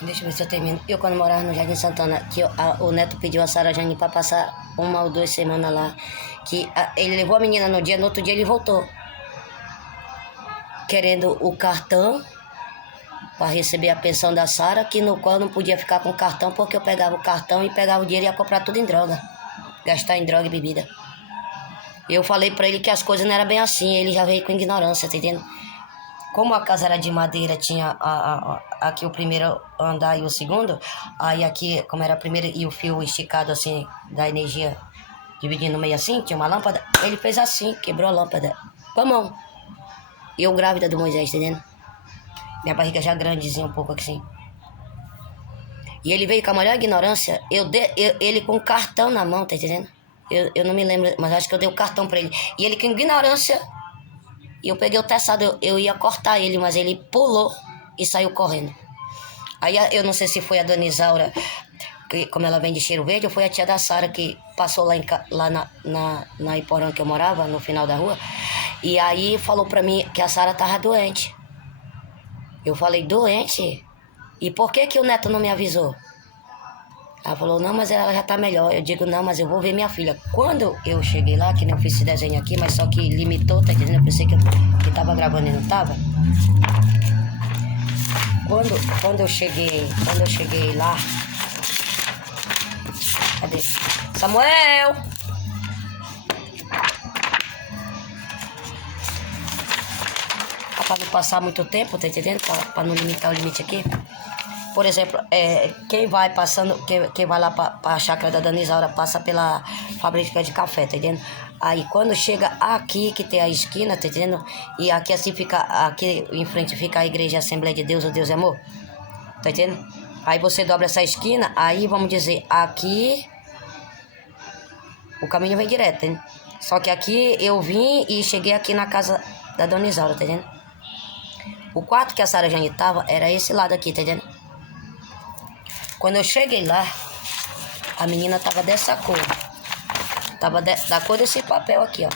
Deixa eu ver se eu termino. Eu, quando morava no Jardim Santana, que o Neto pediu a Sara Jane pra passar 1 ou 2 semanas lá, que ele levou a menina no dia, no outro dia ele voltou, querendo o cartão para receber a pensão da Sara, que no qual eu não podia ficar com o cartão, porque eu pegava o cartão e pegava o dinheiro e ia comprar tudo em droga, gastar em droga e bebida. Eu falei pra ele que as coisas não eram bem assim, ele já veio com ignorância, tá entendendo? Como a casa era de madeira, tinha aqui o primeiro andar e o segundo, aí aqui, como era o primeiro e o fio esticado assim, da energia, dividindo no meio assim, tinha uma lâmpada, ele fez assim, quebrou a lâmpada com a mão. Eu grávida do Moisés, entendendo? Minha barriga já grandezinha um pouco assim. E ele veio com a maior ignorância, ele com o cartão na mão, tá entendendo? Eu não me lembro, mas acho que eu dei o cartão pra ele. E ele com ignorância, e eu peguei o teçado, eu ia cortar ele, mas ele pulou e saiu correndo. Aí eu não sei se foi a dona Isaura, que, como ela vem de Cheiro Verde, ou foi a tia da Sara que passou lá na Iporã que eu morava, no final da rua. E aí falou pra mim que a Sara tava doente. Eu falei, doente? E por que o Neto não me avisou? Ela falou, não, mas ela já tá melhor. Eu digo, não, mas eu vou ver minha filha. Quando eu cheguei lá, que nem eu fiz esse desenho aqui, mas só que limitou, tá entendendo? Eu pensei que tava gravando e não tava. Quando eu cheguei lá... Cadê? Samuel! Pra não passar muito tempo, tá entendendo? Pra não limitar o limite aqui. Por exemplo, quem vai lá pra chácara da Dona Isaura passa pela fábrica de café, tá entendendo? Aí quando chega aqui, que tem a esquina, tá entendendo? E aqui assim fica, aqui em frente fica a igreja Assembleia de Deus, o Deus é Amor, tá entendendo? Aí você dobra essa esquina, aí vamos dizer, aqui o caminho vem direto, tá entendendo? Só que aqui eu vim e cheguei aqui na casa da Dona Isaura, tá entendendo? O quarto que a Sara Jane tava era esse lado aqui, tá entendendo? Quando eu cheguei lá, a menina tava dessa cor. Tava da cor desse papel aqui, ó.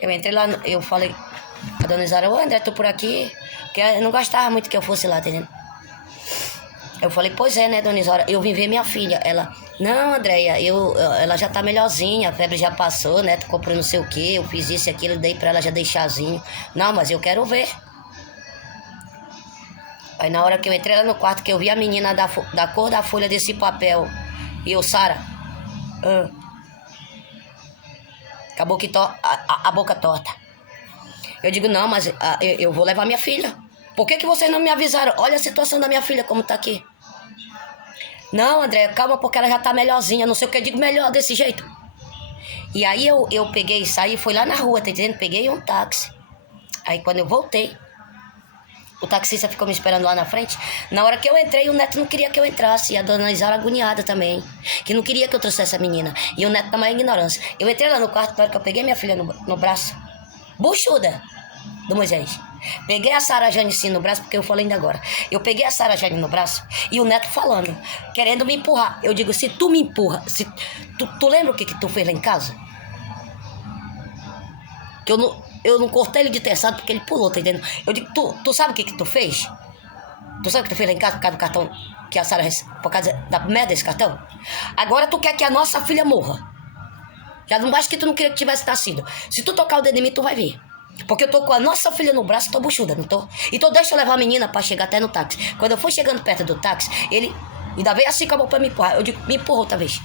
Eu entrei lá, eu falei, a Dona Isaura, ô André, tô por aqui. Porque eu não gostava muito que eu fosse lá, tá entendendo? Eu falei, pois é, né, Dona Isaura, eu vim ver minha filha. Ela, não, Andréia, ela já tá melhorzinha, a febre já passou, né, tu comprou não sei o quê, eu fiz isso e aquilo, dei pra ela, já dei chazinho. Não, mas eu quero ver. Aí na hora que eu entrei lá no quarto, que eu vi a menina da cor da folha desse papel, e eu, Sara, com a boca torta. Eu digo, não, mas eu vou levar minha filha. Por que vocês não me avisaram? Olha a situação da minha filha, como tá aqui. Não, André, calma, porque ela já tá melhorzinha, não sei o que, eu digo melhor desse jeito. E aí eu peguei e saí, fui lá na rua, tá entendendo? Peguei um táxi. Aí quando eu voltei, o taxista ficou me esperando lá na frente. Na hora que eu entrei, o Neto não queria que eu entrasse. E a Dona Isaura agoniada também, que não queria que eu trouxesse a menina. E o Neto também ignorância. Eu entrei lá no quarto, na hora que eu peguei minha filha no braço, buchuda, do Moisés. Peguei a Sara Jane sim no braço, porque eu falei ainda agora. Eu peguei a Sara Jane no braço e o Neto falando, querendo me empurrar. Eu digo, se tu me empurra, tu lembra o que tu fez lá em casa? Que eu não cortei ele de teçado porque ele pulou, tá entendendo? Eu digo, tu sabe o que tu fez? Tu sabe o que tu fez lá em casa por causa do cartão que a Sara por causa da merda desse cartão? Agora tu quer que a nossa filha morra. Já não basta que tu não queria que tivesse nascido. Se tu tocar o dedo em mim, tu vai ver. Porque eu tô com a nossa filha no braço, tô buchuda, não tô? Então deixa eu levar a menina pra chegar até no táxi. Quando eu fui chegando perto do táxi, ele ainda veio assim com a mão pra me empurrar. Eu digo, me empurra outra vez.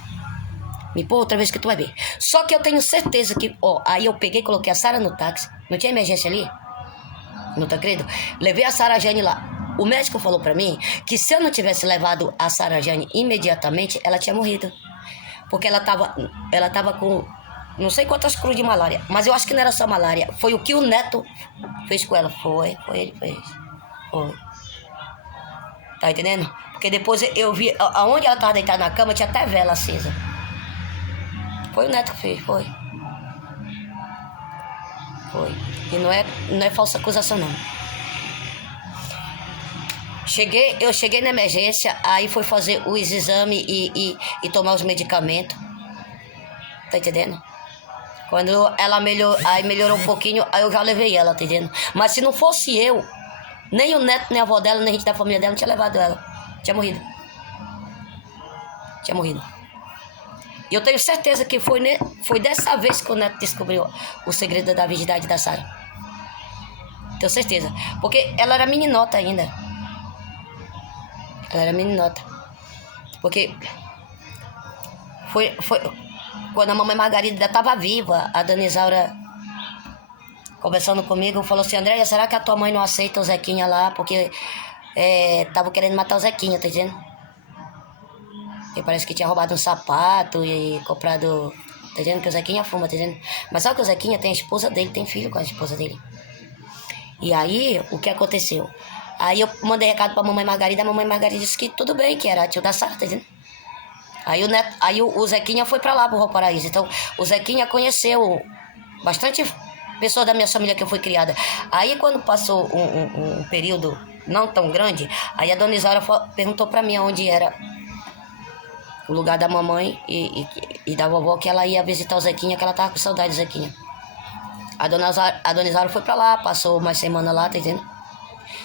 Me empurra outra vez que tu vai ver. Só que eu tenho certeza que... aí eu peguei e coloquei a Sara no táxi. Não tinha emergência ali? Não tá crendo? Levei a Sara Jane lá. O médico falou pra mim que se eu não tivesse levado a Sara Jane imediatamente, ela tinha morrido. Porque ela tava com... não sei quantas cruzes de malária. Mas eu acho que não era só malária. Foi o que o Neto fez com ela. Foi ele que fez. Foi. Tá entendendo? Porque depois eu vi... aonde ela tava deitada na cama, tinha até vela acesa. Foi o Neto que fez, foi. E não é falsa acusação, não. Eu cheguei na emergência, aí foi fazer os exames e tomar os medicamentos. Tá entendendo? Quando ela melhorou um pouquinho, aí eu já levei ela, tá entendendo? Mas se não fosse eu, Nem o neto, nem a avó dela, nem gente da família dela não tinha levado ela. Tinha morrido. Tinha morrido. E eu tenho certeza que foi dessa vez que o neto descobriu o segredo da virgindade da Sara. Tenho certeza. Porque ela era meninota ainda. Ela era meninota. Porque foi quando a mamãe Margarida ainda estava viva, a dona Isaura, conversando comigo, falou assim: Andréia, será que a tua mãe não aceita o Zequinha lá? Porque tava querendo matar o Zequinha, tá entendendo? Porque parece que tinha roubado um sapato e comprado... Tá entendendo? Que o Zequinha fuma, tá entendendo? Mas sabe que o Zequinha tem a esposa dele, tem filho com a esposa dele. E aí, o que aconteceu? Aí eu mandei recado pra mamãe Margarida, a mamãe Margarida disse que tudo bem, que era tio da Sara, tá entendendo? Aí o Zequinha foi pra lá, pro Rô Paraíso. Então, o Zequinha conheceu bastante pessoas da minha família que eu fui criada. Aí, quando passou um período não tão grande, aí a dona Isaura perguntou pra mim onde era o lugar da mamãe e da vovó, que ela ia visitar o Zequinha, que ela tava com saudade do Zequinha. A dona Isaura foi pra lá, passou uma semana lá, tá entendendo?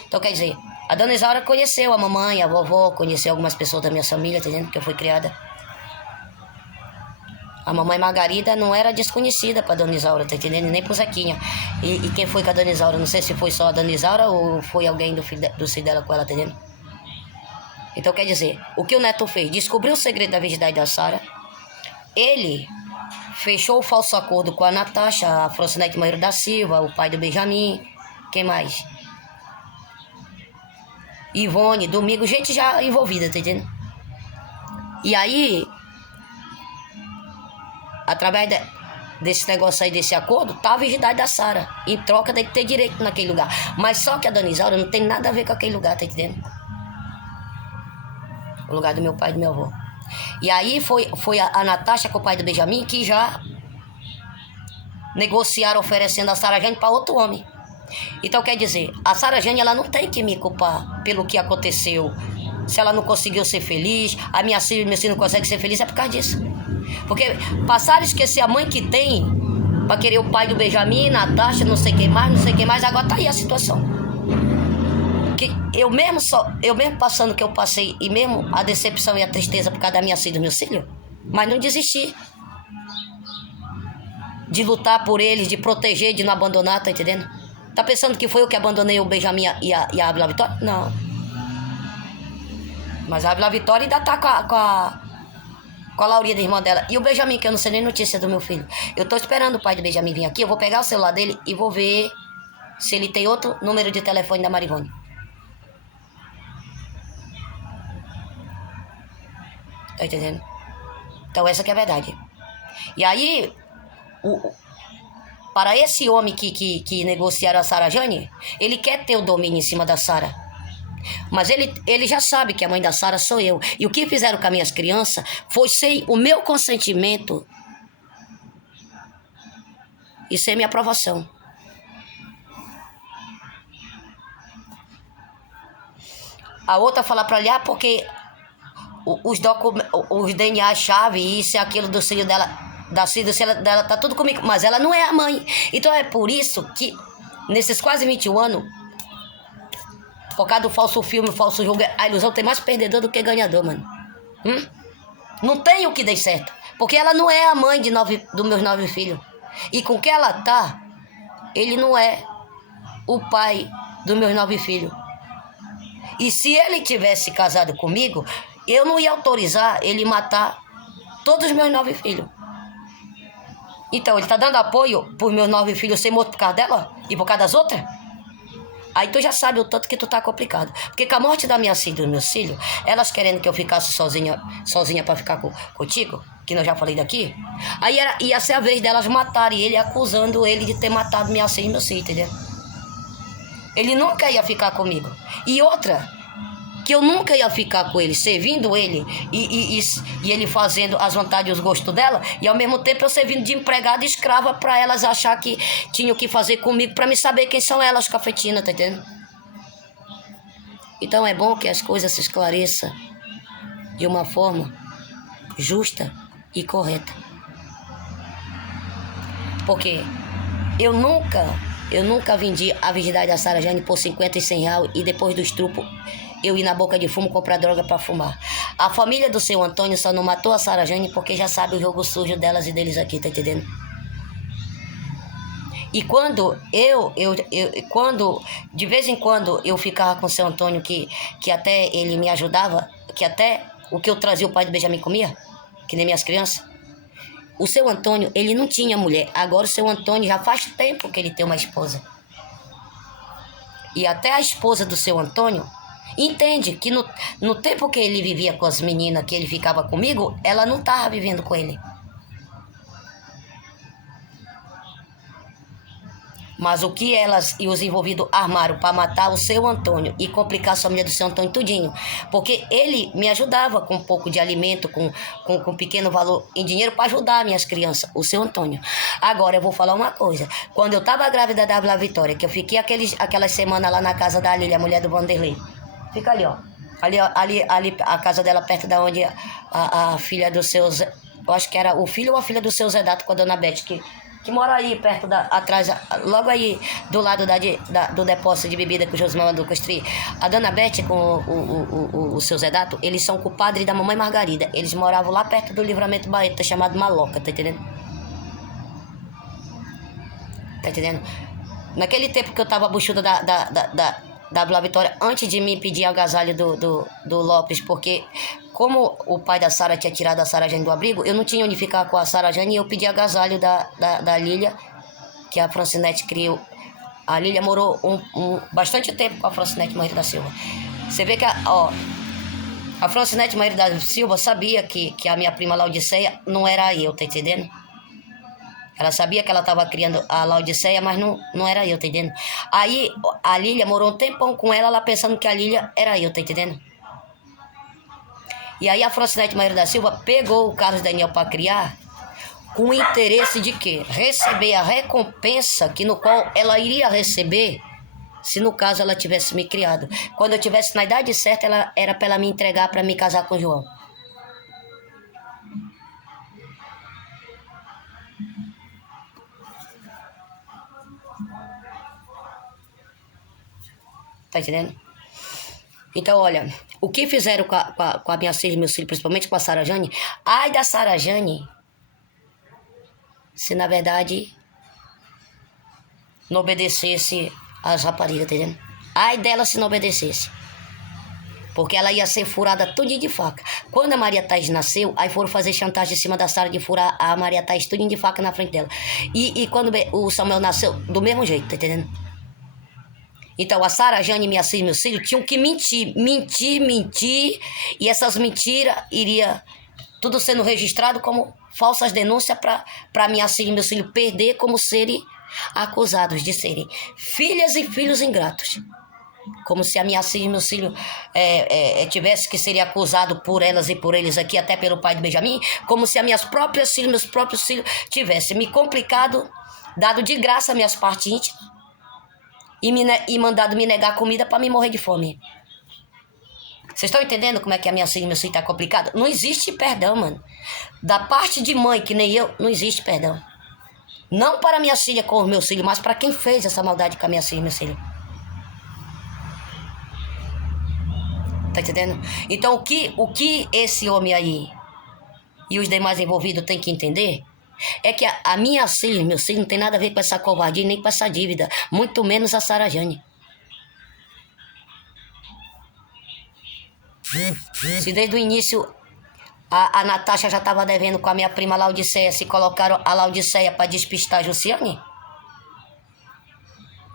Então, quer dizer, a dona Isaura conheceu a mamãe, a vovó, conheceu algumas pessoas da minha família, tá entendendo? Que eu fui criada. A mamãe Margarida não era desconhecida pra dona Isaura, tá entendendo? Nem pro Zequinha. E quem foi com a dona Isaura? Não sei se foi só a dona Isaura ou foi alguém do filho dela com ela, tá entendendo? Então, quer dizer, o que o neto fez? Descobriu o segredo da virgindade da Sara. Ele fechou o falso acordo com a Natasha, a Francinete Maíra da Silva, o pai do Benjamin. Quem mais? Ivone, Domingo, gente já envolvida, tá entendendo? E aí, através desse negócio aí, desse acordo, tá a virgindade da Sara. Em troca de ter direito naquele lugar. Mas só que a dona Isaura não tem nada a ver com aquele lugar, tá entendendo? O lugar do meu pai e do meu avô. E aí foi a Natasha com o pai do Benjamin que já negociaram oferecendo a Sara Jane para outro homem. Então, quer dizer, a Sara Jane, ela não tem que me culpar pelo que aconteceu. Se ela não conseguiu ser feliz, a minha filha não consegue ser feliz, é por causa disso. Porque passaram a esquecer a mãe que tem para querer o pai do Benjamin, Natasha, não sei quem mais, agora tá aí a situação. Que eu mesmo passando o que eu passei, e mesmo a decepção e a tristeza por causa da minha filha e do meu filho, mas não desisti de lutar por eles, de proteger, de não abandonar, tá entendendo? Tá pensando que foi eu que abandonei o Benjamin e a Ávila Vitória? Não. Mas a Ávila Vitória ainda tá com a Laurinha, irmã dela. E o Benjamin, que eu não sei nem notícia do meu filho. Eu tô esperando o pai do Benjamin vir aqui, eu vou pegar o celular dele e vou ver se ele tem outro número de telefone da Marivone. Tá entendendo? Então essa que é a verdade. E aí, para esse homem que negociaram a Sara Jane, ele quer ter o domínio em cima da Sara. Mas ele já sabe que a mãe da Sara sou eu. E o que fizeram com as minhas crianças foi sem o meu consentimento e sem minha aprovação. A outra fala para ele, porque os DNA-chave, isso e aquilo do filho dela, do filho dela, tá tudo comigo. Mas ela não é a mãe. Então é por isso que, nesses quase 21 anos, por causa do falso filme, falso jogo, a ilusão tem mais perdedor do que ganhador, mano. Não tem o que dê certo. Porque ela não é a mãe dos meus 9 filhos. E com que ela tá, ele não é o pai dos meus 9 filhos. E se ele tivesse casado comigo, eu não ia autorizar ele matar todos os meus 9 filhos. Então, ele tá dando apoio pros meus 9 filhos ser morto por causa dela e por causa das outras? Aí tu já sabe o tanto que tu tá complicado. Porque com a morte da minha filha e dos meus filhos, elas querendo que eu ficasse sozinha pra ficar contigo, que eu já falei daqui, aí ia ser a vez delas matarem ele, acusando ele de ter matado minha filha e meu filho, entendeu? Ele nunca ia ficar comigo. E outra, que eu nunca ia ficar com ele, servindo ele e ele fazendo as vontades e os gostos dela, e ao mesmo tempo eu servindo de empregada e escrava para elas achar que tinham que fazer comigo para me saber quem são elas, cafetina, tá entendendo? Então é bom que as coisas se esclareçam de uma forma justa e correta. Porque eu nunca Eu nunca vendi a virgindade da Sara Jane por 50 e 100 reais e depois do estrupo eu ir na boca de fumo comprar droga pra fumar. A família do seu Antônio só não matou a Sara Jane porque já sabe o jogo sujo delas e deles aqui, tá entendendo? E quando quando de vez em quando eu ficava com o seu Antônio, que até ele me ajudava, que até o que eu trazia o pai do Benjamin comia, que nem minhas crianças. O seu Antônio, ele não tinha mulher. Agora o seu Antônio já faz tempo que ele tem uma esposa. E até a esposa do seu Antônio entende que no tempo que ele vivia com as meninas, que ele ficava comigo, ela não estava vivendo com ele. Mas o que elas e os envolvidos armaram para matar o seu Antônio e complicar a família do seu Antônio tudinho. Porque ele me ajudava com um pouco de alimento, com um pequeno valor em dinheiro para ajudar minhas crianças, o seu Antônio. Agora eu vou falar uma coisa. Quando eu estava grávida da Vila Vitória, que eu fiquei aquelas semanas lá na casa da Lília, a mulher do Vanderlei. Fica ali, ó. Ali, a casa dela perto da onde a filha do seu Zé, eu acho que era o filho ou a filha do seu Zé Dato com a dona Beth, que mora aí perto atrás, logo aí do lado do depósito de bebida que o Josimar mandou construir. A dona Beth com o seu Zé Dato, eles são compadres da mamãe Margarida. Eles moravam lá perto do Livramento Baeta, chamado Maloca, tá entendendo? Tá entendendo? Naquele tempo que eu tava buchuda da Vila Vitória, antes de me pedir agasalho do Lopes, porque como o pai da Sara tinha tirado a Sara Jane do abrigo, eu não tinha onde ficar com a Sara Jane e eu pedi agasalho da Lília, que a Francinete criou. A Lília morou bastante tempo com a Francinete Maíra da Silva. Você vê que a Francinete Maíra da Silva sabia que a minha prima Laudiceia não era eu, tá entendendo? Ela sabia que ela estava criando a Laudiceia, mas não era eu, tá entendendo? Aí a Lília morou um tempão com ela pensando que a Lília era eu, tá entendendo? E aí a Francinete Maíra da Silva pegou o Carlos Daniel para criar com o interesse de quê? Receber a recompensa no qual ela iria receber se no caso ela tivesse me criado. Quando eu tivesse na idade certa, ela era para ela me entregar para me casar com o João. Tá entendendo? Então, olha, o que fizeram com a minha filha e meu filho, principalmente com a Sara Jane, ai da Sara Jane, se na verdade não obedecesse às raparigas, tá entendendo? Ai dela se não obedecesse. Porque ela ia ser furada tudinho de faca. Quando a Maria Thaís nasceu, aí foram fazer chantagem em cima da Sara de furar a Maria Thaís tudinho de faca na frente dela. E quando o Samuel nasceu, do mesmo jeito, tá entendendo? Então, a Sara Jane e minha filha e meu filho tinham que mentir. E essas mentiras iria tudo sendo registrado como falsas denúncias para minha filha e meu filho perder como serem acusados de serem filhas e filhos ingratos. Como se a minha filha e meu filho tivesse que ser acusado por elas e por eles aqui, até pelo pai do Benjamin, como se as minhas próprias filhas e meus próprios filhos tivessem me complicado, dado de graça minhas partes íntimas, e mandado me negar comida para me morrer de fome. Vocês estão entendendo como é que a minha filha e meu filho tá complicado? Não existe perdão, mano. Da parte de mãe, que nem eu, não existe perdão. Não para minha filha com os meus filhos, mas para quem fez essa maldade com a minha filha e meu filho. Tá entendendo? Então, o que esse homem aí e os demais envolvidos têm que entender é que a minha filha e meu filho não tem nada a ver com essa covardia nem com essa dívida, muito menos a Sara Jane. Se desde o início a Natasha já estava devendo com a minha prima Laudiceia, se colocaram a Laudiceia para despistar a Jussiane,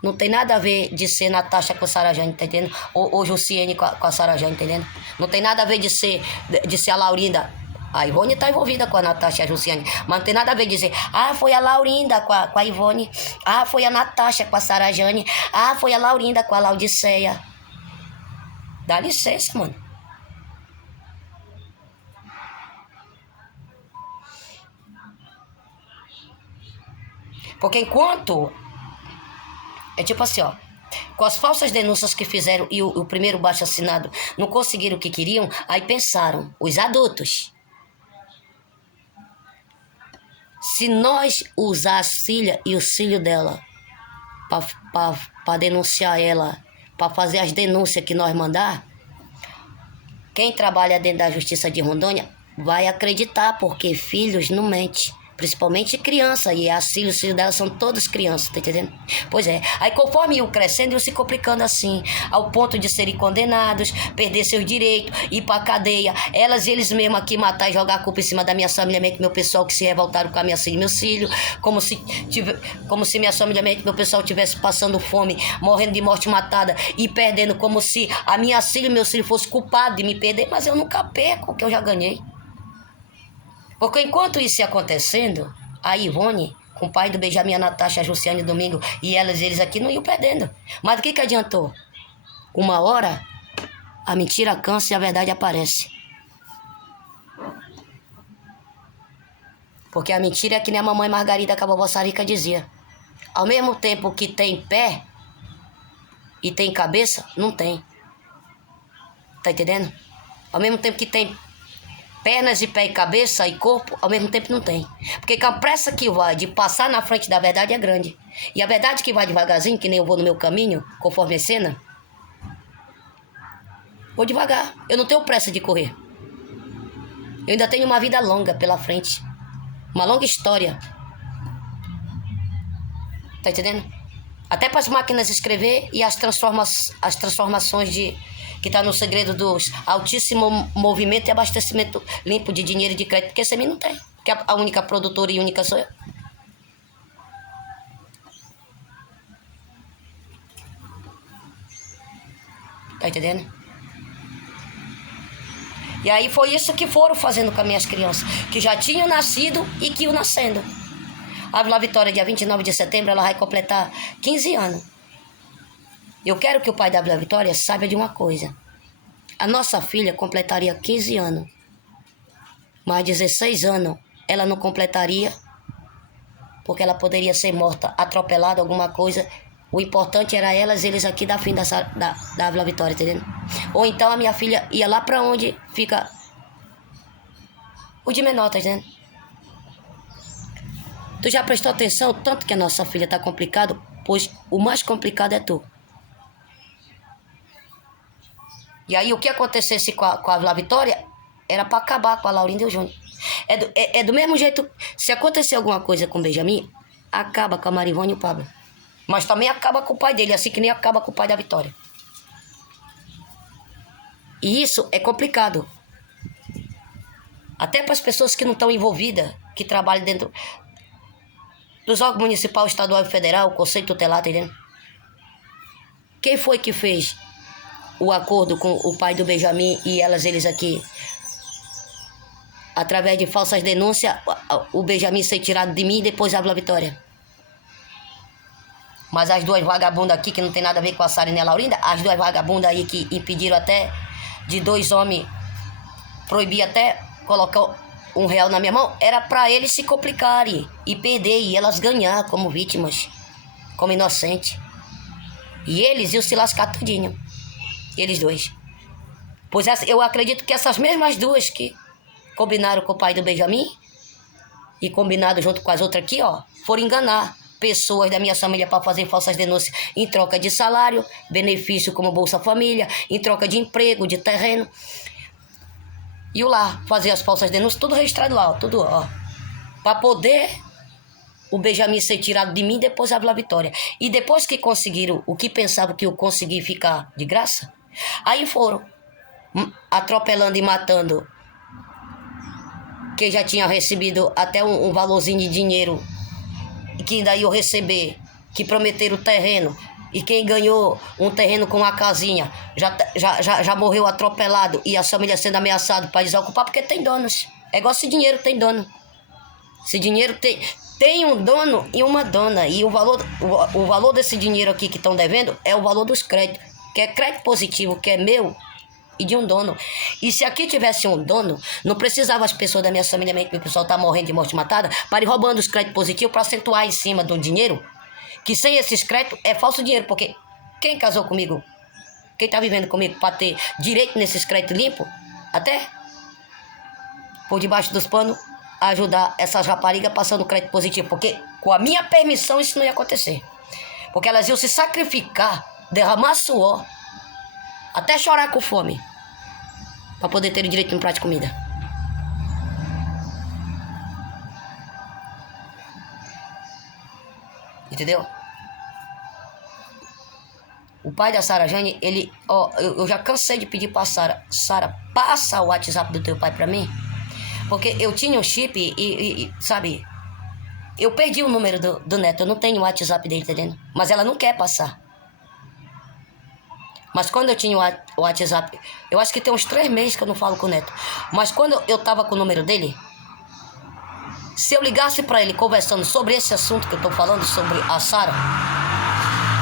não tem nada a ver de ser Natasha com a Sara Jane, tá entendendo? Ou Jussiane com a Sara Jane, tá entendendo? Não tem nada a ver de ser a Laurinda. A Ivone tá envolvida com a Natasha e a Jussiane, mas não tem nada a ver de dizer, foi a Laurinda com a Ivone, foi a Natasha com a Sara Jane, foi a Laurinda com a Laudiceia. Dá licença, mano. Porque enquanto... É tipo assim, ó. Com as falsas denúncias que fizeram e o primeiro baixo assinado não conseguiram o que queriam, aí pensaram, os adultos, se nós usar as filhas e os filhos dela para denunciar ela, para fazer as denúncias que nós mandar, quem trabalha dentro da Justiça de Rondônia vai acreditar, porque filhos não mentem. Principalmente criança, e os filhos delas são todas crianças, tá entendendo? Pois é, aí conforme iam crescendo, iam se complicando assim, ao ponto de serem condenados, perder seus direitos, ir pra cadeia, eles mesmas aqui matar e jogar a culpa em cima da minha família, meu pessoal que se revoltaram com a minha filha e meus filhos, como se minha família, meu pessoal estivesse passando fome, morrendo de morte matada e perdendo, como se a minha filha e meus filhos fossem culpados de me perder, mas eu nunca perco o que eu já ganhei. Porque enquanto isso ia acontecendo, a Ivone, com o pai do Benjamin, a Natasha, a Jussiane e Domingo, e eles aqui não iam perdendo. Mas o que adiantou? Uma hora, a mentira cansa e a verdade aparece. Porque a mentira é que nem a mamãe Margarida Cabobossarica dizia. Ao mesmo tempo que tem pé e tem cabeça, não tem. Tá entendendo? Ao mesmo tempo que tem pernas e pé e cabeça e corpo, ao mesmo tempo não tem. Porque a pressa que vai de passar na frente da verdade é grande. E a verdade que vai devagarzinho, que nem eu vou no meu caminho, conforme a cena, vou devagar. Eu não tenho pressa de correr. Eu ainda tenho uma vida longa pela frente. Uma longa história. Tá entendendo? Até para as máquinas escrever e as transformações que está no segredo dos altíssimo movimento e abastecimento limpo de dinheiro e de crédito, porque esse mim não tem. Porque a única produtora e única sou eu. Tá entendendo? E aí foi isso que foram fazendo com as minhas crianças, que já tinham nascido e que iam nascendo. A Vila Vitória, dia 29 de setembro, ela vai completar 15 anos. Eu quero que o pai da Vila Vitória saiba de uma coisa. A nossa filha completaria 15 anos. Mas 16 anos ela não completaria, porque ela poderia ser morta, atropelada, alguma coisa. O importante era eles aqui da fim da Vila Vitória, entendeu? Ou então a minha filha ia lá pra onde fica o de menor, tá entendendo? Tu já prestou atenção o tanto que a nossa filha tá complicado? Pois o mais complicado é tu. E aí o que acontecesse com a Vila Vitória era pra acabar com a Laurinda e o Júnior. É do mesmo jeito, se acontecer alguma coisa com o Benjamin, acaba com a Marivone e o Pablo. Mas também acaba com o pai dele, assim que nem acaba com o pai da Vitória. E isso é complicado. Até para as pessoas que não estão envolvidas, que trabalham dentro dos órgãos municipal, estadual e federal, o conselho tutelar, tá entendendo? Quem foi que fez o acordo com o pai do Benjamin e eles aqui? Através de falsas denúncias, o Benjamin ser tirado de mim e depois a Vila Vitória. Mas as duas vagabundas aqui, que não tem nada a ver com a Sara e a Laurinda, as duas vagabundas aí que impediram até de 2 homens, proibir até colocar R$1 na minha mão, era para eles se complicarem e perder, e elas ganhar como vítimas, como inocentes. E eles iam se lascar tudinho. Eles dois. Pois eu acredito que essas mesmas duas que combinaram com o pai do Benjamin e combinado junto com as outras aqui, ó, foram enganar pessoas da minha família para fazer falsas denúncias em troca de salário, benefício como Bolsa Família, em troca de emprego, de terreno. E o lá, fazer as falsas denúncias, tudo registrado lá, ó, tudo, ó. Para poder o Benjamin ser tirado de mim, depois a Vila Vitória. E depois que conseguiram o que pensavam que eu consegui ficar de graça, aí foram atropelando e matando quem já tinha recebido até um valorzinho de dinheiro que ainda ia receber, que prometeram o terreno, e quem ganhou um terreno com uma casinha já morreu atropelado e a família sendo ameaçada para desocupar, porque tem donos. É igual esse dinheiro tem dono. Esse dinheiro tem um dono e uma dona, e o valor desse dinheiro aqui que estão devendo é o valor dos créditos, que é crédito positivo, que é meu e de um dono. E se aqui tivesse um dono, não precisava as pessoas da minha família, meu pessoal tá morrendo de morte matada, para ir roubando os créditos positivos para acentuar em cima do dinheiro, que sem esses créditos é falso dinheiro, porque quem casou comigo, quem tá vivendo comigo para ter direito nesses créditos limpos, até por debaixo dos panos, ajudar essas raparigas passando crédito positivo, porque com a minha permissão isso não ia acontecer. Porque elas iam se sacrificar, derramar suor, até chorar com fome, para poder ter o direito de um prato de comida. Entendeu? O pai da Sara Jane, ele... Ó, eu já cansei de pedir pra Sara. Sara, passa o WhatsApp do teu pai pra mim. Porque eu tinha um chip e sabe... Eu perdi o número do neto. Eu não tenho o WhatsApp dele, tá entendendo? Mas ela não quer passar. Mas quando eu tinha o WhatsApp... Eu acho que tem uns 3 meses que eu não falo com o neto. Mas quando eu tava com o número dele... Se eu ligasse pra ele conversando sobre esse assunto que eu tô falando, sobre a Sara...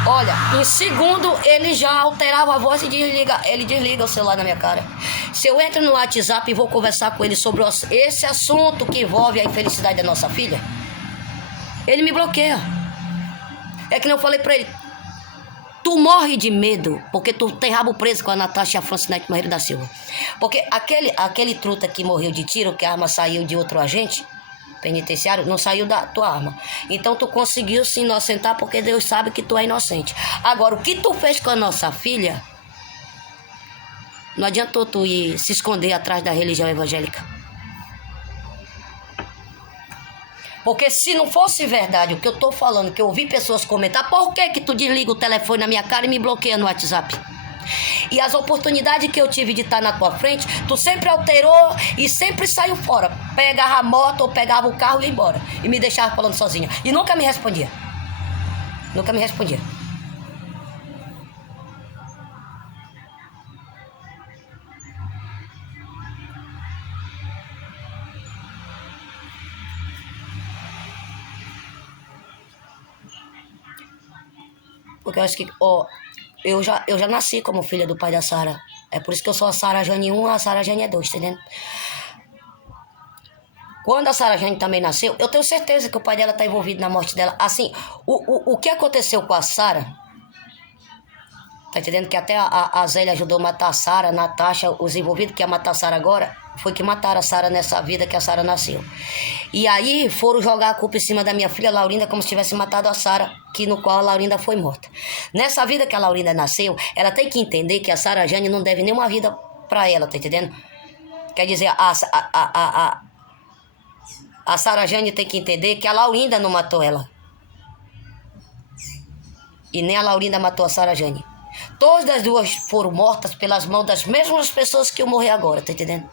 Olha, em segundo ele já alterava a voz e ele desliga o celular na minha cara. Se eu entro no WhatsApp e vou conversar com ele sobre esse assunto que envolve a infelicidade da nossa filha, ele me bloqueia. É que nem eu falei pra ele, tu morre de medo porque tu tem rabo preso com a Natasha e a Francinete Marreiro da Silva. Porque aquele truta que morreu de tiro, que a arma saiu de outro agente penitenciário, não saiu da tua arma. Então tu conseguiu se inocentar porque Deus sabe que tu é inocente. Agora, o que tu fez com a nossa filha, não adiantou tu ir se esconder atrás da religião evangélica. Porque se não fosse verdade o que eu tô falando, que eu ouvi pessoas comentar, por que tu desliga o telefone na minha cara e me bloqueia no WhatsApp? E as oportunidades que eu tive de estar na tua frente, tu sempre alterou e sempre saiu fora. Pegava a moto ou pegava o carro e ia embora. E me deixava falando sozinha. E nunca me respondia. Nunca me respondia. Porque eu acho que, ó, eu já nasci como filha do pai da Sara. É por isso que eu sou a Sara Jane 1, a Sara Jane 2, tá entendendo? Quando a Sara Jane também nasceu, eu tenho certeza que o pai dela tá envolvido na morte dela. Assim, o que aconteceu com a Sara, tá entendendo? Que até a Zélia ajudou a matar a Sara, a Natasha, os envolvidos que ia matar a Sara agora, foi que mataram a Sara nessa vida que a Sara nasceu. E aí foram jogar a culpa em cima da minha filha Laurinda como se tivesse matado a Sara, no qual a Laurinda foi morta. Nessa vida que a Laurinda nasceu, ela tem que entender que a Sara Jane não deve nenhuma vida pra ela, tá entendendo? Quer dizer, a Sara Jane tem que entender que a Laurinda não matou ela. E nem a Laurinda matou a Sara Jane. Todas as duas foram mortas pelas mãos das mesmas pessoas que eu morri agora, tá entendendo?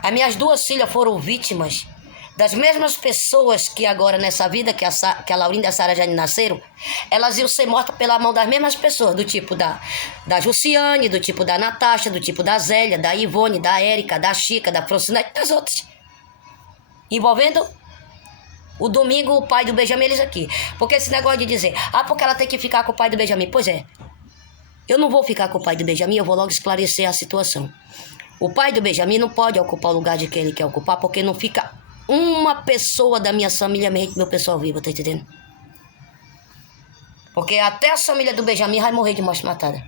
As minhas 2 filhas foram vítimas das mesmas pessoas que agora nessa vida que a Laurinda e a Sara Jane nasceram, elas iam ser mortas pela mão das mesmas pessoas, do tipo da Jussiane, do tipo da Natasha, do tipo da Zélia, da Ivone, da Érica, da Chica, da Francinete e das outras. Envolvendo o Domingo, o pai do Benjamin, eles aqui. Porque esse negócio de dizer, porque ela tem que ficar com o pai do Benjamin. Pois é, eu não vou ficar com o pai do Benjamin, eu vou logo esclarecer a situação. O pai do Benjamin não pode ocupar o lugar de quem ele quer ocupar, porque não fica uma pessoa da minha família, meu pessoal vivo, tá entendendo? Porque até a família do Benjamin vai morrer de morte matada.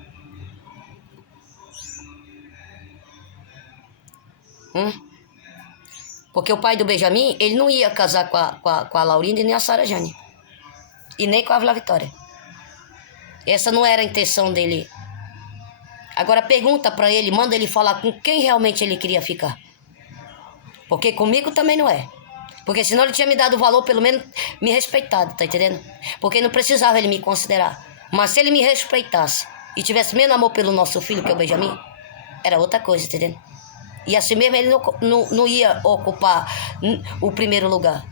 Porque o pai do Benjamin, ele não ia casar com a Laurinda e nem a Sara Jane. E nem com a Vila Vitória. Essa não era a intenção dele. Agora pergunta pra ele, manda ele falar com quem realmente ele queria ficar. Porque comigo também não é. Porque senão ele tinha me dado valor, pelo menos me respeitado, tá entendendo? Porque não precisava ele me considerar. Mas se ele me respeitasse e tivesse menos amor pelo nosso filho, que é o Benjamin, era outra coisa, tá entendendo? E assim mesmo ele não ia ocupar o primeiro lugar.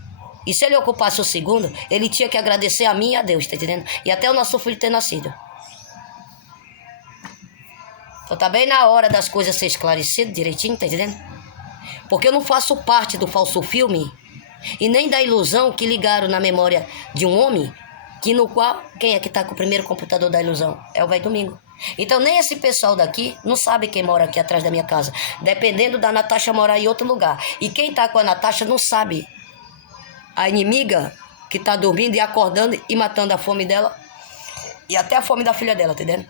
E se ele ocupasse o segundo, ele tinha que agradecer a mim e a Deus, tá entendendo? E até o nosso filho ter nascido. Então tá bem na hora das coisas ser esclarecidas direitinho, tá entendendo? Porque eu não faço parte do falso filme e nem da ilusão que ligaram na memória de um homem, que no qual, quem é que tá com o primeiro computador da ilusão? É o velho Domingo. Então nem esse pessoal daqui não sabe quem mora aqui atrás da minha casa, dependendo da Natasha morar em outro lugar. E quem tá com a Natasha não sabe a inimiga que tá dormindo e acordando e matando a fome dela e até a fome da filha dela, tá entendendo?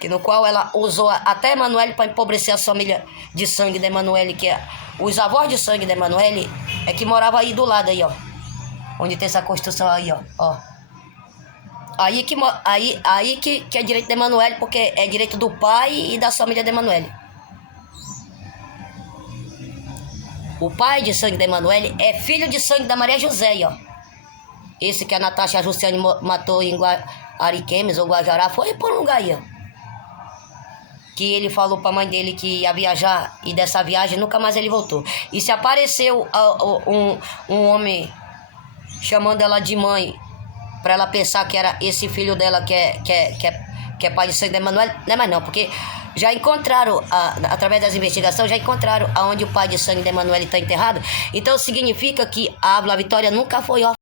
Que no qual ela usou até Emanuele para empobrecer a família de sangue de Emanuele, que é os avós de sangue de Emanuele, é que morava aí do lado aí, ó. Onde tem essa construção aí, ó. Aí que é direito de Emanuele, porque é direito do pai e da família de Emanuele. O pai de sangue de Emanuele é filho de sangue da Maria José, ó. Esse que a Natasha Jussiane matou em Ariquemes ou Guajará foi por um lugar aí, ó. Que ele falou pra mãe dele que ia viajar e dessa viagem nunca mais ele voltou. E se apareceu um homem chamando ela de mãe pra ela pensar que era esse filho dela que é pai de sangue de Emanuele, não é mais não, porque já encontraram, através das investigações, já encontraram aonde o pai de sangue de Emanuele está enterrado. Então significa que a Vitória nunca foi órfã.